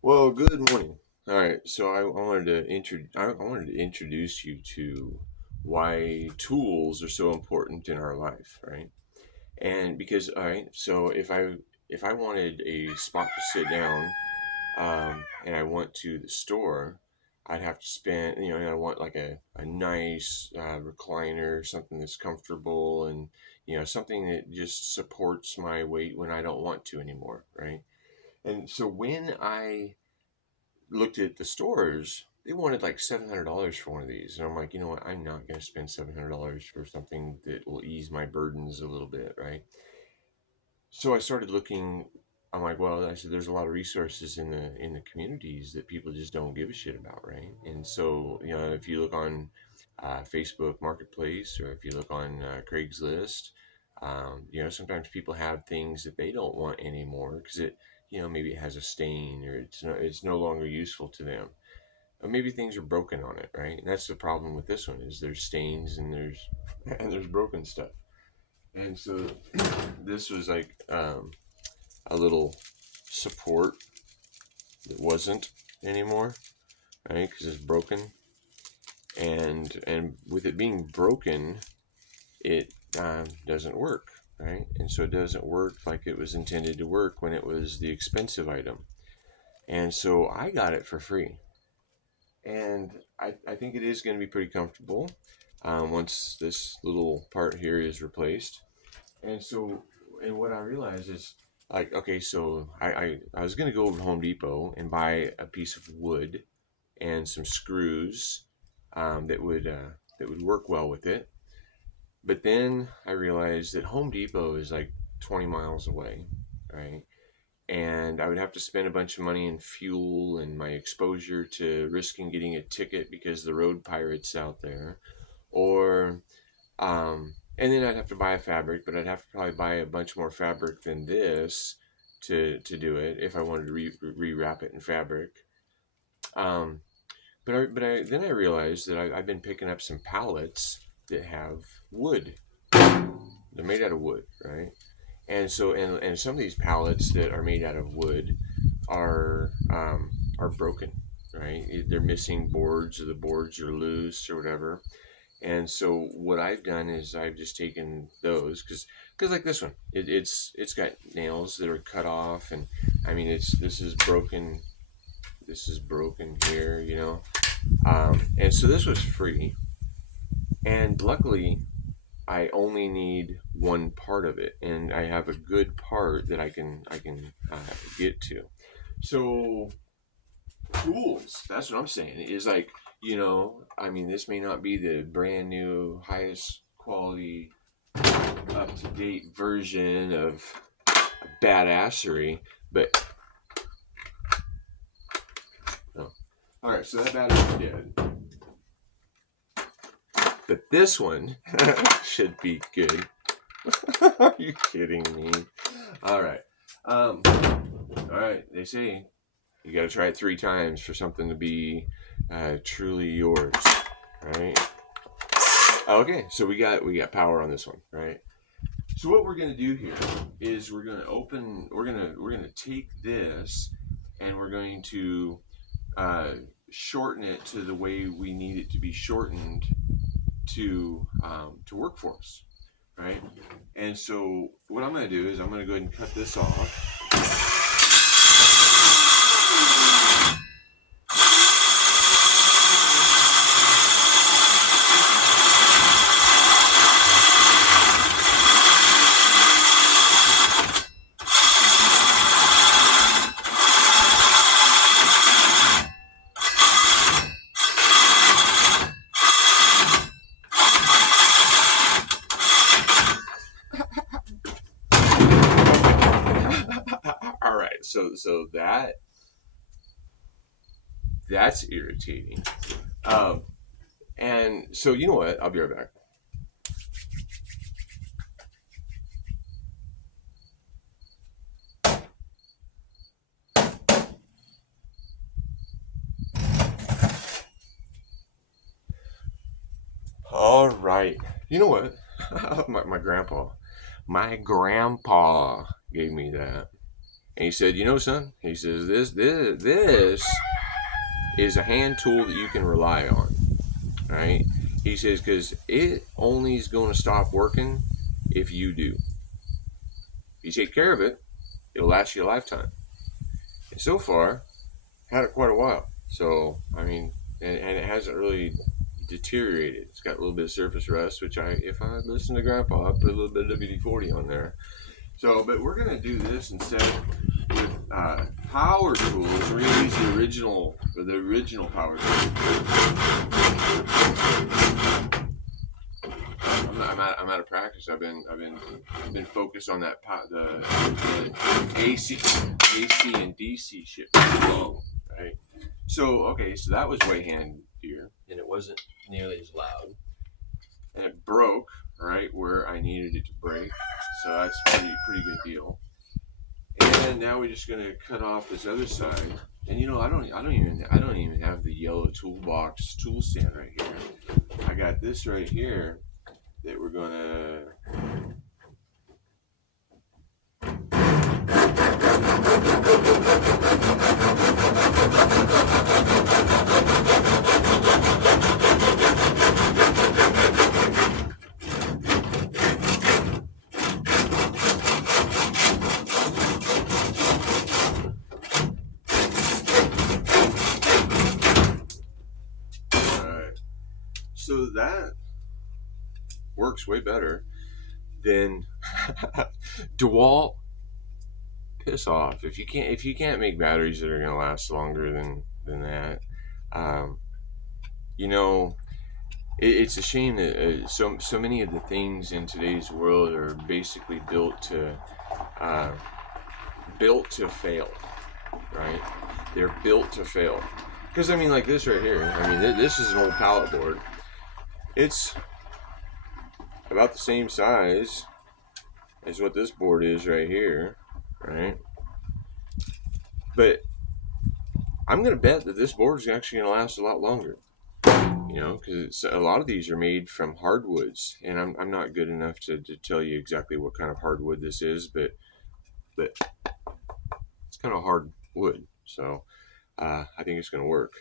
Well, good morning. All right, so I wanted to introduce you to why tools are so important in our life, right? And because all right, so if I wanted a spot to sit down, and I went to the store, I'd have to spend, I want like a nice recliner, something that's comfortable, and something that just supports my weight when I don't want to anymore, right? And so when I looked at the stores, they wanted like $700 for one of these. And I'm like, you know what? I'm not going to spend $700 for something that will ease my burdens a little bit, right? So I started looking. I'm like, well, I said, there's a lot of resources in the communities that people just don't give a shit about, right? And so, if you look on Facebook Marketplace, or if you look on Craigslist, sometimes people have things that they don't want anymore because maybe it has a stain, or it's no longer useful to them, or maybe things are broken on it, right? And that's the problem with this one, is there's stains and there's and there's broken stuff. And so this was like a little support that wasn't anymore, right? Because it's broken, and with it being broken, it doesn't work, right? And so it doesn't work like it was intended to work when it was the expensive item. And so I got it for free, and I think it is going to be pretty comfortable once this little part here is replaced. And so, and what I realized is, like, okay, so I was gonna go over to Home Depot and buy a piece of wood and some screws that would work well with it. But then I realized that Home Depot is like 20 miles away, right? And I would have to spend a bunch of money in fuel and my exposure to risking getting a ticket because the road pirates out there, or and then I'd have to buy a fabric, but I'd have to probably buy a bunch more fabric than this to do it if I wanted to rewrap it in fabric. Um, but then I realized that I've been picking up some pallets that have wood. They're made out of wood, right? And so and some of these pallets that are made out of wood are broken, right? They're missing boards, or the boards are loose or whatever. And so what I've done is I've just taken those, because like this one, it's got nails that are cut off, and I mean this is broken. This is broken here, and so this was free, and luckily I only need one part of it, and I have a good part that I can get to. So tools, that's what I'm saying, is like, I mean, this may not be the brand new highest quality up to date version of badassery, but no. All right, so that battery's dead, but this one should be good. Are you kidding me? All right, um, all right. They say you got to try it 3 times for something to be truly yours, right? Okay, so we got power on this one, right? So what we're gonna do here is we're gonna take this, and we're going to uh, shorten it to the way we need it to be shortened to work for us, right? And so what I'm gonna do is I'm gonna go ahead and cut this off. All right, so that's irritating. Um, and so you know what? I'll be right back. All right. You know what? My grandpa gave me that. And he said, son, he says, this is a hand tool that you can rely on, right? He says, because it only is going to stop working if you do. If you take care of it, it'll last you a lifetime. And so far, had it quite a while. So, I mean, and it hasn't really deteriorated. It's got a little bit of surface rust, which if I listen to Grandpa, I put a little bit of WD-40 on there. So, but we're gonna do this instead with power tools. We're gonna use the original power tools. I'm out of practice. I've been focused on the AC and DC shit for too long, right? So okay, so that was way handier, and it wasn't nearly as loud, and it broke right where I needed it to break. So that's pretty good deal. And now we're just gonna cut off this other side. And I don't even have the yellow toolbox tool stand right here. I got this right here that we're gonna. So that works way better than DeWalt. Piss off if you can't make batteries that are going to last longer than that. Um, it's a shame that so many of the things in today's world are basically uh, built to fail, right? They're built to fail. Because I mean, like this right here. I mean, this is an old pallet board. It's about the same size as what this board is right here, right? But I'm gonna bet that this board is actually gonna last a lot longer. Because a lot of these are made from hardwoods, and I'm not good enough to tell you exactly what kind of hardwood this is, but it's kind of hard wood, so I think it's gonna work.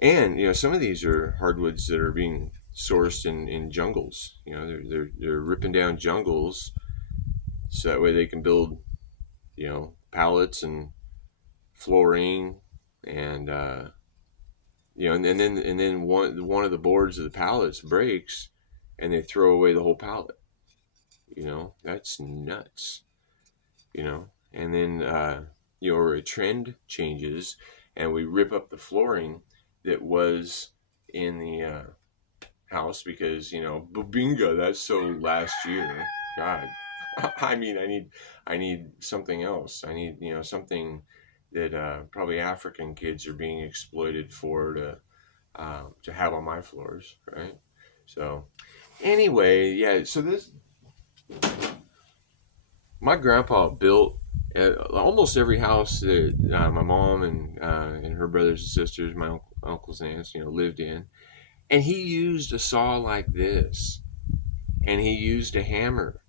And some of these are hardwoods that are being sourced in jungles. They're ripping down jungles so that way they can build pallets and flooring and and then one of the boards of the pallets breaks and they throw away the whole pallet. That's nuts. And then or a trend changes and we rip up the flooring that was in the house because babinga, that's so last year. God, I mean, I need something else. I need something that probably African kids are being exploited for to have on my floors, right? So anyway, yeah. So my grandpa built almost every house that my mom and her brothers and sisters, my uncles and aunts, lived in, and he used a saw like this, and he used a hammer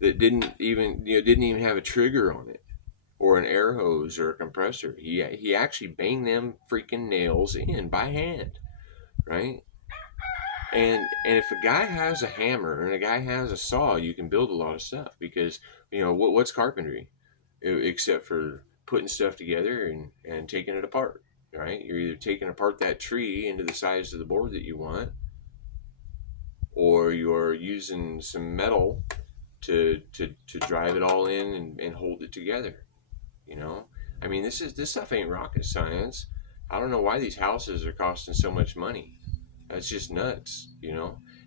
that didn't even have a trigger on it, or an air hose or a compressor. He actually banged them freaking nails in by hand, right? And if a guy has a hammer and a guy has a saw, you can build a lot of stuff because what's carpentry, except for putting stuff together and taking it apart, right? You're either taking apart that tree into the size of the board that you want, or you're using some metal to drive it all in and hold it together. I mean, this stuff ain't rocket science. I don't know why these houses are costing so much money. That's just nuts.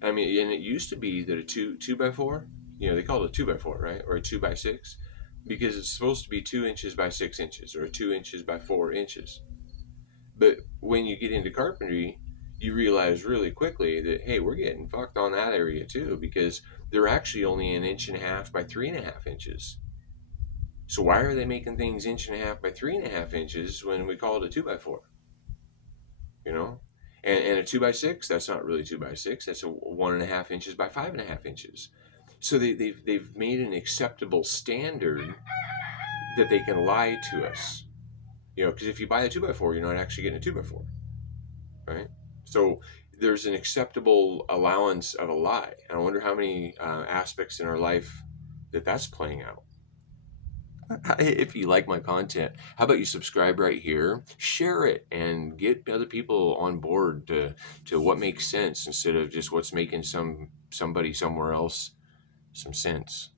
I mean, and it used to be that a two by four, they call it a 2x4, right, or a 2x6, because it's supposed to be 2 inches by 6 inches or 2 inches by 4 inches. But when you get into carpentry, you realize really quickly that hey, we're getting fucked on that area too because they're actually only an inch and a half by 3.5 inches. So why are they making things inch and a half by 3.5 inches when we call it a 2x4? You know, and a 2x6, that's not really 2x6. That's a 1.5 inches by 5.5 inches. So they've made an acceptable standard that they can lie to us. Because if you buy a 2x4, you're not actually getting a 2x4, right? So there's an acceptable allowance of a lie. And I wonder how many aspects in our life that's playing out. If you like my content, how about you subscribe right here, share it, and get other people on board to what makes sense instead of just what's making somebody somewhere else some sense.